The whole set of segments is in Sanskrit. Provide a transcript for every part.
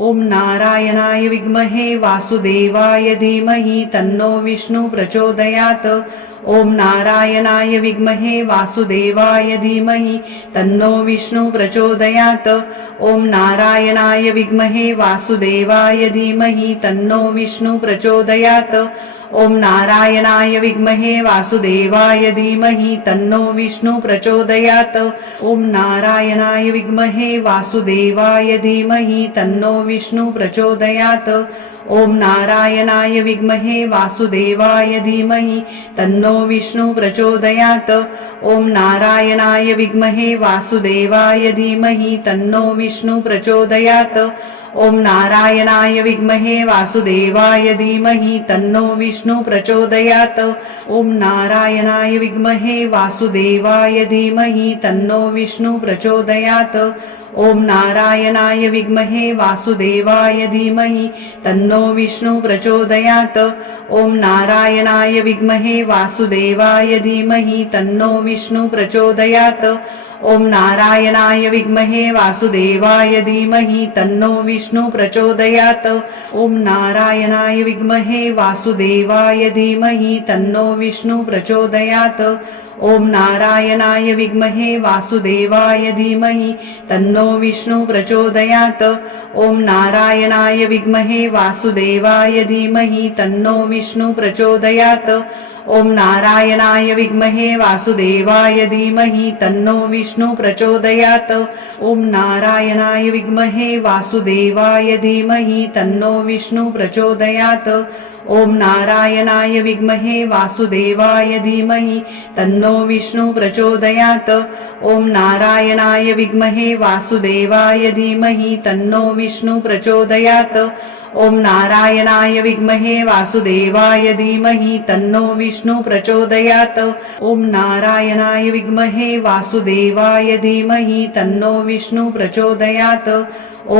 ओम नारायणाय विद्महे वासुदेवाय धीमहि तन्नो विष्णु प्रचोदयात्। ओम नारायणाय विद्महे वासुदेवाय धीमहि तन्नो विष्णु प्रचोदयात्। ओम नारायणाय विद्महे वासुदेवाय धीमहि तन्नो विष्णु प्रचोदयात्। ओम नारायणाय विद्महे वासुदेवाय धीमहि तन्नो विष्णु प्रचोदयात्। ओम नारायणाय विद्महे वासुदेवाय धीमहि तन्नो विष्णु प्रचोदयात्। ओम नारायणाय विद्महे वासुदेवाय धीमहि तन्नो विष्णु प्रचोदयात्। ओम नारायणाय विद्महे वासुदेवाय धीमहि तन्नो विष्णु प्रचोदयात्। ओम नारायणाय विद्महे वासुदेवाय धीमहि तन्नो विष्णु प्रचोदयात्। ओम नारायणाय विद्महे वासुदेवाय धीमहि तन्नो विष्णु प्रचोदयात्। ओम नारायणाय विद्महे वासुदेवाय धीमहि तन्नो विष्णु प्रचोदयात्। ओम नारायणाय विद्महे वासुदेवाय धीमहि तन्नो विष्णु प्रचोदयात्। ओम नारायणाय विद्महे वासुदेवाय धीमहि तन्नो विष्णु प्रचोदयात्। ओम नारायणाय विद्महे वासुदेवाय धीमहि तन्नो विष्णु प्रचोदयात्। ओम नारायणाय विद्महे वासुदेवाय धीमहि तन्नो विष्णु प्रचोदयात्। ओम नारायणाय विद्महे वासुदेवाय धीमहि तन्नो विष्णु प्रचोदयात्। ओम नारायणाय विद्महे वासुदेवाय धीमहि तन्नो विष्णु प्रचोदयात्। ओम नारायणाय विद्महे वासुदेवाय धीमहि तन्नो विष्णु प्रचोदयात्। ओम नारायणाय विद्महे वासुदेवाय धीमहि तन्नो विष्णु प्रचोदयात्। ओम नारायणाय विद्महे वासुदेवाय धीमहि तन्नो विष्णु प्रचोदयात्। ओम नारायणाय विद्महे वासुदेवाय धीमहि तन्नो विष्णु प्रचोदयात्। ओम नारायणाय विद्महे वासुदेवाय धीमहि तन्नो विष्णु प्रचोदयात्। ओम नारायणाय विद्महे वासुदेवाय धीमहि तन्नो विष्णु प्रचोदयात्।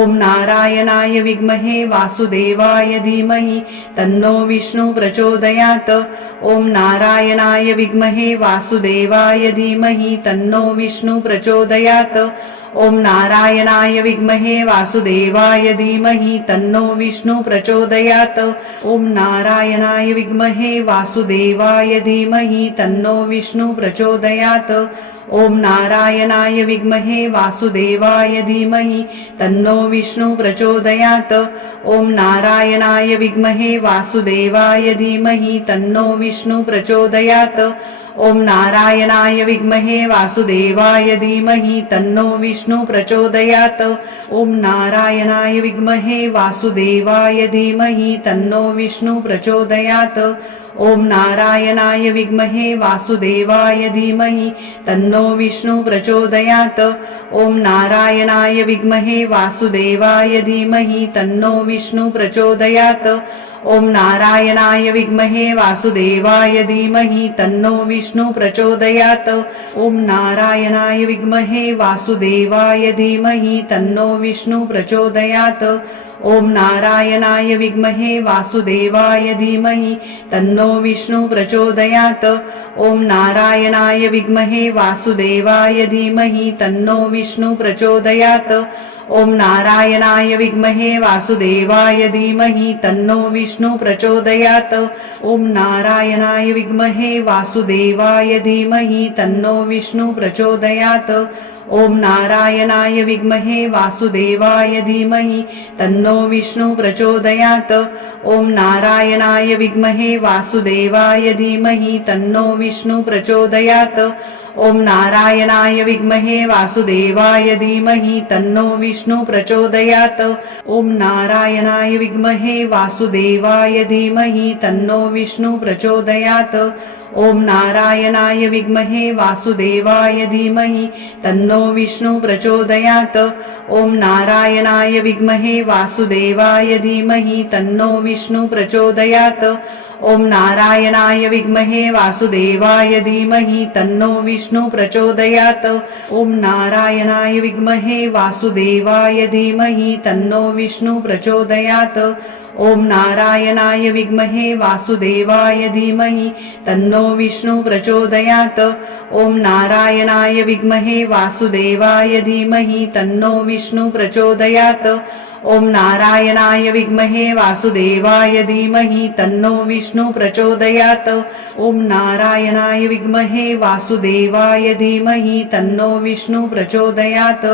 ओम नारायणाय विद्महे वासुदेवाय धीमहि तन्नो विष्णु प्रचोदयात्। ओम नारायणाय विद्महे वासुदेवाय धीमहि तन्नो विष्णु प्रचोदयात्। ओम नारायणाय विद्महे वासुदेवाय धीमहि तन्नो विष्णु प्रचोदयात्। ओम नारायणाय विद्महे वासुदेवाय धीमहि तन्नो विष्णु प्रचोदयात्। ओम नारायणाय विद्महे वासुदेवाय धीमहि तन्नो विष्णु प्रचोदयात्। ओम नारायणाय विद्महे वासुदेवाय धीमहि तन्नो विष्णु प्रचोदयात्। ओम नारायणाय विद्महे वासुदेवाय धीमहि तन्नो विष्णु प्रचोदयात्। ओम नारायणाय विद्महे वासुदेवाय धीमहि तन्नो विष्णु प्रचोदयात्। ओम नारायणाय विद्महे वासुदेवाय धीमहि तन्नो विष्णु प्रचोदयात्। ओम नारायणाय विद्महे वासुदेवाय धीमहि तन्नो विष्णु प्रचोदयात्। ओम नारायणाय विद्महे वासुदेवाय धीमहि तन्नो विष्णु प्रचोदयात्। ओम नारायणाय विद्महे वासुदेवाय धीमहि तन्नो विष्णु प्रचोदयात्। ओम नारायणाय विद्महे वासुदेवाय धीमहि तन्नो विष्णु प्रचोदयात्। ओम नारायणाय विद्महे वासुदेवाय धीमहि तन्नो विष्णु प्रचोदयात्। ओम नारायणाय विद्महे वासुदेवाय धीमहि तन्नो विष्णु प्रचोदयात्। ओम नारायणाय विद्महे वासुदेवाय धीमहि तन्नो विष्णु प्रचोदयात्। ओम नारायणाय विद्महे वासुदेवाय धीमहि तन्नो विष्णु प्रचोदयात्। ओम नारायणाय विद्महे वासुदेवाय धीमहि तन्नो विष्णु प्रचोदयात्। ओम नारायणाय विद्महे वासुदेवाय धीमहि तन्नो विष्णु प्रचोदयात्। ओम नारायणाय विद्महे वासुदेवाय धीमहि तन्नो विष्णु प्रचोदयात्। ओम नारायणाय विद्महे वासुदेवाय धीमहि तन्नो विष्णु प्रचोदयात्। ओम नारायणाय विद्महे वासुदेवाय धीमहि तन्नो विष्णु प्रचोदयात्। ओम नारायणाय विद्महे वासुदेवाय धीमहि तन्नो विष्णु प्रचोदयात्। ओम नारायणाय विद्महे वासुदेवाय धीमहि तन्नो विष्णु प्रचोदयात्। ओम नारायणाय विद्महे वासुदेवाय धीमहि तन्नो विष्णु प्रचोदयात्। ॐ नारायणाय विद्महे वासुदेवाय धीमहि तन्नो विष्णु प्रचोदयात् ॐ नारायणाय विद्महे वासुदेवाय धीमहि तन्नो विष्णु प्रचोदयात्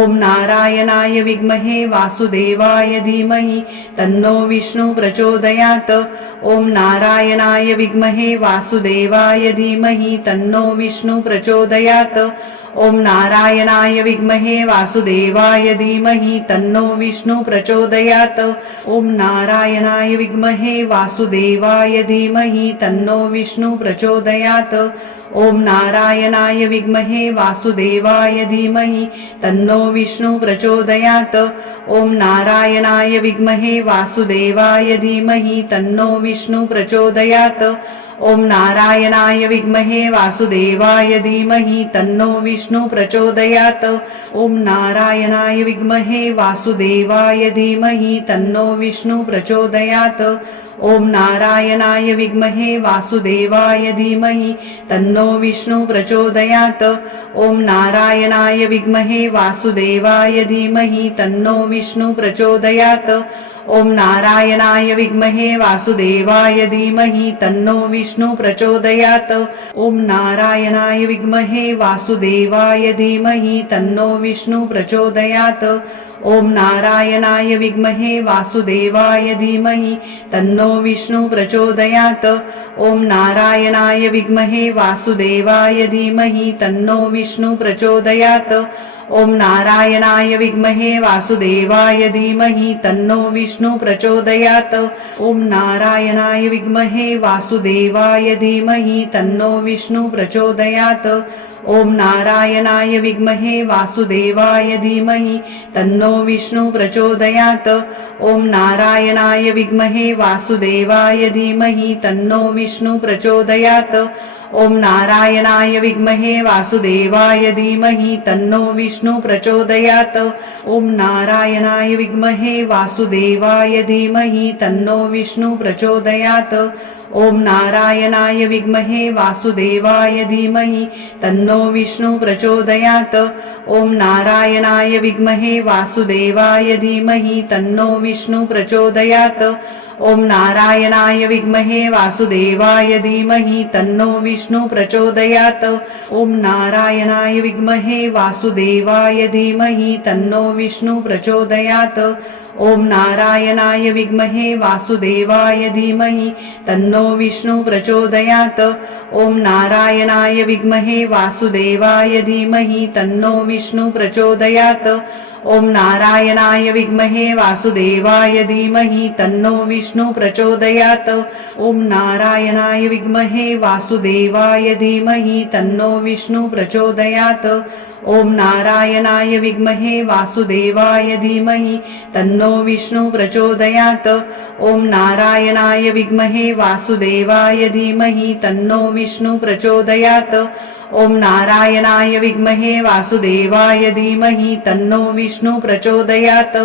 ॐ नारायणाय विद्महे वासुदेवाय धीमहि तन्नो विष्णु प्रचोदयात् ॐ नारायणाय विद्महे वासुदेवाय धीमहि तन्नो विष्णु प्रचोदयात् ॐ नारायणाय विद्महे वासुदेवाय धीमहि तन्नो विष्णु प्रचोदयात् ॐ नारायणाय विद्महे वासुदेवाय धीमहि तन्नो विष्णु प्रचोदयात् ॐ नारायणाय विद्महे वासुदेवाय धीमहि तन्नो विष्णु प्रचोदयात् ॐ नारायणाय विद्महे वासुदेवाय धीमहि तन्नो विष्णु प्रचोदयात् ॐ नारायणाय विद्महे वासुदेवाय धीमहि तन्नो विष्णु प्रचोदयात् ॐ नारायणाय विद्महे वासुदेवाय धीमहि तन्नो विष्णु प्रचोदयात् ॐ नारायणाय विद्महे वासुदेवाय धीमहि तन्नो विष्णु प्रचोदयात् ॐ नारायणाय विद्महे वासुदेवाय धीमहि तन्नो विष्णु प्रचोदयात् ॐ नारायणाय विद्महे वासुदेवाय धीमहि तन्नो विष्णु प्रचोदयात् ॐ नारायणाय विद्महे वासुदेवाय धीमहि तन्नो विष्णु प्रचोदयात् ॐ नारायणाय विद्महे वासुदेवाय धीमहि तन्नो विष्णु प्रचोदयात् ॐ नारायणाय विद्महे वासुदेवाय धीमहि तन्नो विष्णु प्रचोदयात् ॐ नारायणाय विद्महे वासुदेवाय धीमहि तन्नो विष्णु प्रचोदयात् ॐ नारायणाय विद्महे वासुदेवाय धीमहि तन्नो विष्णु प्रचोदयात् ॐ नारायणाय विद्महे वासुदेवाय धीमहि तन्नो विष्णु प्रचोदयात् ॐ नारायणाय विद्महे वासुदेवाय धीमहि तन्नो विष्णु प्रचोदयात् ॐ नारायणाय विद्महे वासुदेवाय धीमहि तन्नो विष्णु प्रचोदयात् ॐ नारायणाय विद्महे वासुदेवाय धीमहि तन्नो विष्णु प्रचोदयात् ॐ नारायणाय विद्महे वासुदेवाय धीमहि तन्नो विष्णु प्रचोदयात् ॐ नारायणाय विद्महे वासुदेवाय धीमहि तन्नो विष्णु प्रचोदयात् ॐ नारायणाय विद्महे वासुदेवाय धीमहि तन्नो विष्णु प्रचोदयात् ॐ नारायणाय विद्महे वासुदेवाय धीमहि तन्नो विष्णु प्रचोदयात् ॐ नारायणाय विद्महे वासुदेवाय धीमहि तन्नो विष्णु प्रचोदयात् ॐ नारायणाय विद्महे वासुदेवाय धीमहि तन्नो विष्णु प्रचोदयात् ॐ नारायणाय विद्महे वासुदेवाय धीमहि तन्नो विष्णु प्रचोदयात् ॐ नारायणाय विद्महे वासुदेवाय धीमहि तन्नो विष्णु प्रचोदयात् ॐ नारायणाय विद्महे वासुदेवाय धीमहि तन्नो विष्णु प्रचोदयात् ॐ नारायणाय विद्महे वासुदेवाय धीमहि तन्नो विष्णु प्रचोदयात् ॐ नारायणाय विद्महे वासुदेवाय धीमहि तन्नो विष्णु प्रचोदयात्